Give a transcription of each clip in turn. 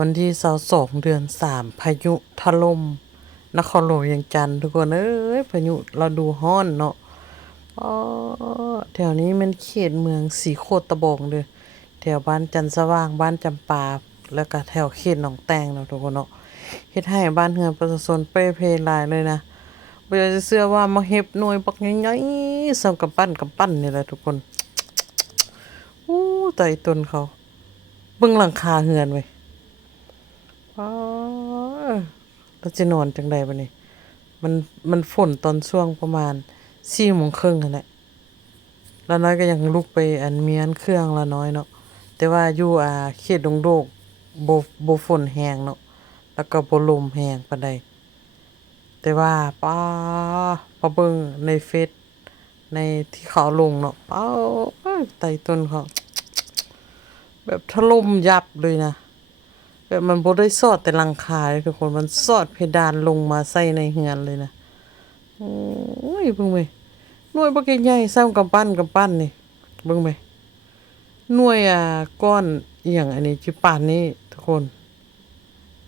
วันที่22เดือน3พายุถล่มนครหลวงเวียงจันทน์ทุกคนเอ้ยพายุเราดูร้อนเนาะอ๋อแถวนี้มันเขตเมืองสีโคตรตะบองเด้อแถวบ้านจันทร์สว่างบ้านจำปาแล้วก็แถวเขตหนองแตงเนาะทุกคนเนาะเฮ็ดให้บ้านเรือนประชาชนเป้เพหลายเลยนะบ่อยากจะเชื่อว่ามาเฮ็บหน่วยบักใหญ่ๆส่ำกำปั้นนี่แหละทุกคนอู้ตายตนเขาเบิ่งหลังคาเรือนเว้ย อ๋อเราจะนอนจังใดบัดนี้มันมันฝนตอนช่วงประมาณ4:30นั่นแหละแล้วน้อยก็ยังลุกไปอันเมียนเครื่องละน้อยเนาะแต่ว่าอยู่เขตดงโดกบ่ฝนแรงเนาะแล้วก็บ่ลมแรงปานใดแต่ว่าพอเบิ่งในเฟซในที่เขาลงเนาะไต้ต้นเขาแบบถล่มยับเลยนะ แบบมันบ่ได้สอดแต่หลังคาเด้ทุกคนมันสอดเพดานลงมาใส่ในเรือนเลยนะโอ้ยเบิ่งเว้ยหน่วยบักใหญ่ๆซ้ำกำปั้นนี่เบิ่งเว้ยหน่วยก้อนอิหยังอันนี้จิปานนี้ทุกคน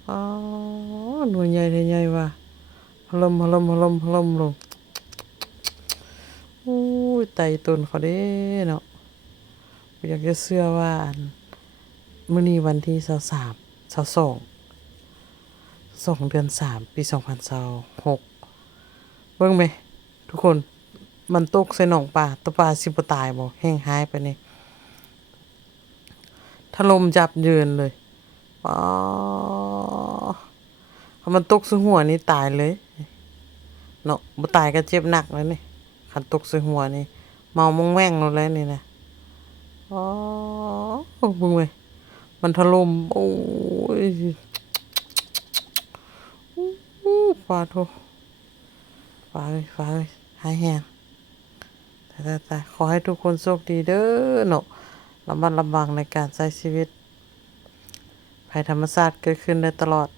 อ๋อหน่วยใหญ่ใหญ่ว่ะถล่มลงโอ้ยไต่ต้นเขาเด้เนาะบ่อยากจะเชื่อว่ามื้อนี้วันที่23 22 2เดือน3ปี2026เบิ่งไหมทุกคนมันตกใส่หนองปลาตัวปลาสิบ่ตายบ่แห้งหายไปนี่ถล่มยับเยินเลยป๋อถ้ามันตกใส่หัวนี่ตายเลยเนาะบ่ตายก็เจ็บหนักแล้วนี่คันตกใส่หัวนี่เมามงแว่งแล้วแหละนี่นะอ๋อเบิ่งเว้ยมันถล่มโอ้ยอู้ปาโทฟ้าเอ้ยหายแฮง แต่ขอให้ทุกคนโชคดีเด้อเนาะระมัดระวังในการใช้ชีวิตภัยธรรมชาติเกิดขึ้นได้ตลอด